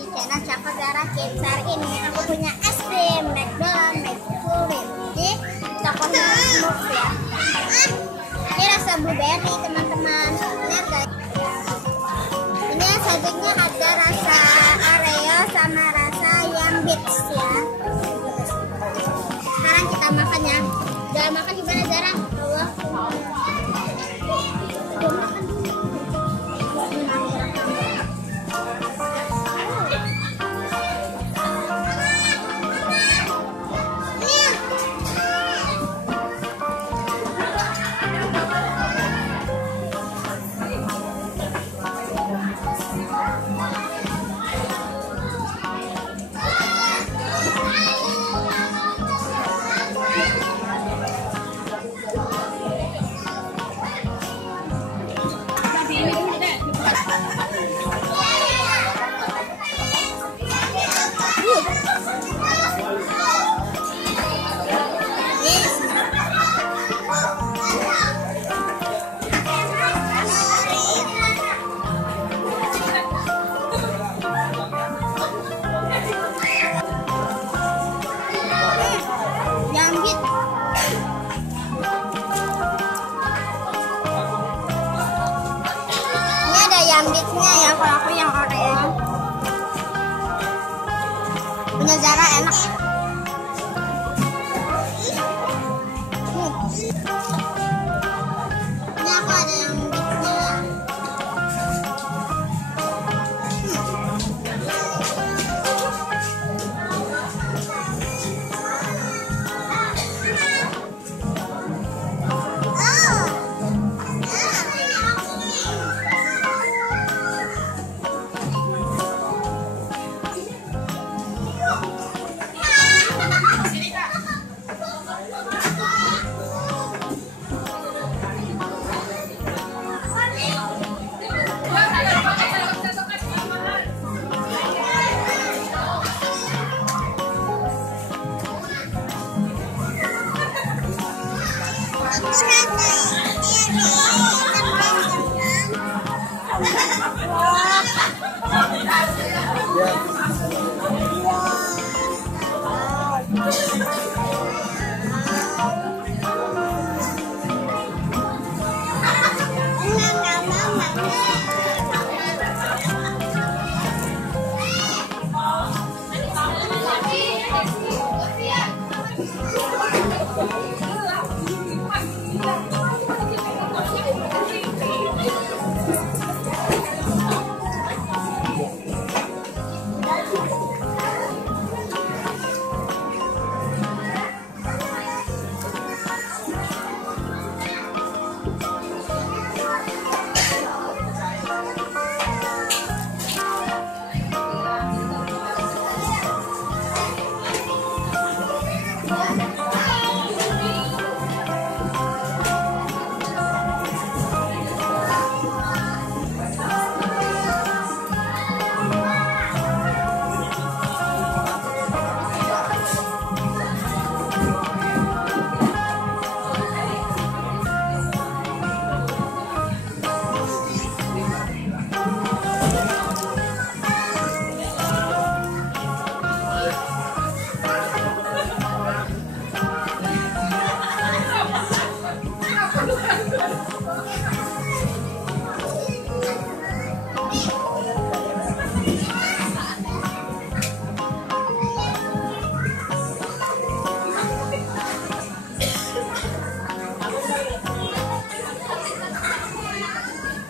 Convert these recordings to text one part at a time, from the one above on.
di channel Cakep Zara Kids. Hari ini aku punya es krim McDonald McFlurry di tokonya Smooth ya. Ini rasa blueberry teman-teman. Lihat guys. Ini sajinya ada rasa Oreo sama rasa Yum Bits ya. Sekarang kita makan ya. Jangan makan gimana Zara? Allah. Yambitsnya ya, kalau aku yang Oreo. Punya Zara enak. Ini aku ada yang bitsnya ya.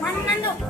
Mana